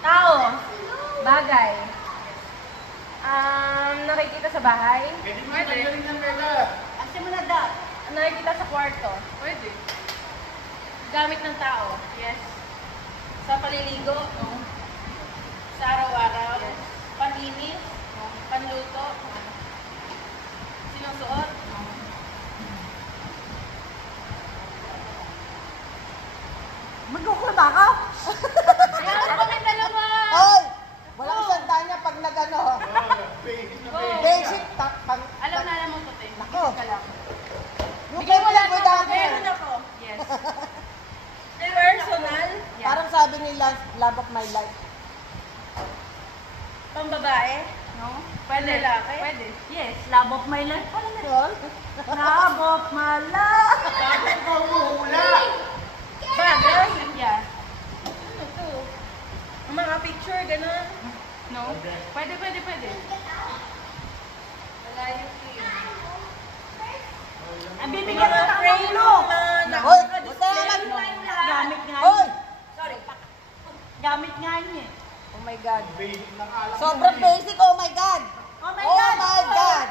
Tao. Bagay. Nakikita sa bahay. Pwede. Asya mo na da. Nakikita sa kwarto. Pwede. Gamit ng tao. Yes. Sa paliligo. No. Sa araw-araw. Yes. Panlinis. No. Panluto. Sinusuot. No. Magkukulba ka? Ayan, kami dalawa. Hoy! Walang sanda niya pag nagano. Basic pag... Alam na alam mo puti. Nako. Ka lang. Yung Bigay mo lang without ako. Meron her. ako. Yes. Personal. Yeah. Parang sabi nila, love of my life. Pambabae. No. Pwede. Lalaki. Pwede. Yes. Love of my life. Pala na. Yun? Love of my life. Bagay. Yeah. Ano to? Ang mga picture, gano'n. No. Pwede. Wala yung Ang bibigyan mga ng frame ulo. na Hoy! naka-display Buti na yung lahat. Gamit nga. Hoy! Sorry. Gamit nga niya. Oh my God. Sobrang basic, oh my God. Oh my Oh God. my God.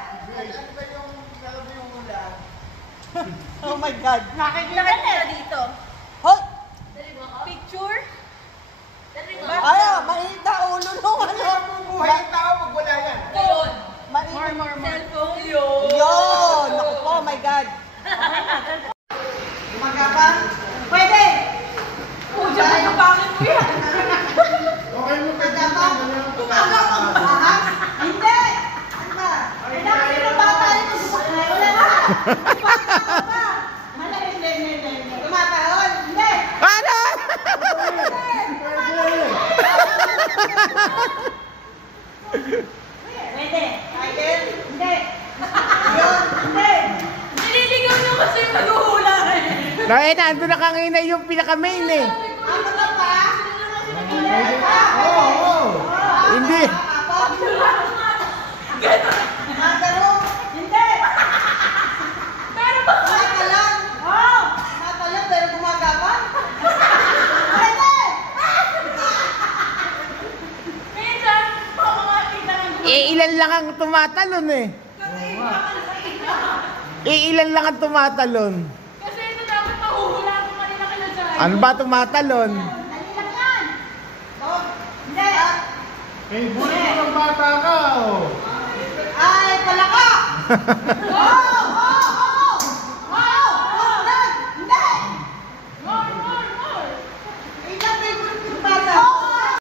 Oh my God. Nakikita Nakikita dito. Hoy! Picture. Ayaw, mainit na ulo nung ano. Buhay yung tao pag wala yan. Phone. Mainit. Cellphone. Yun. Yun! Naku po, oh my God. Gumagapang? Pwede. Puja mo na bakit mo yan? Okay mo pwede Gumagapang? Gumagapang ba? Hindi! Ano ba? Kailangan nila ba tayo ito? Wala na. Hindi. Tumatahol? Hindi! Ano? Pwede. Tiger? Hindi. Yun? Hindi. Nililigaw nyo kasi maghuhula kayo. Nandun na kanina yung pinaka-main eh. Ako na pa? Oo. Hindi. Magaro? Hindi. Pero ba? Mata lang? Oh. Mata lang pero gumagapang? Pwede! Minsan, makakakita ng Ilan lang ang tumatalon eh. Ilan lang ang tumatalon. Kasi ito dapat mahuhula kung kanina kinasay. Ano ba tumatalon? Dali lang yan. Oh, Hindi. Eh, buhay mo ng bata ka. Oh. ay, palaka! Oh.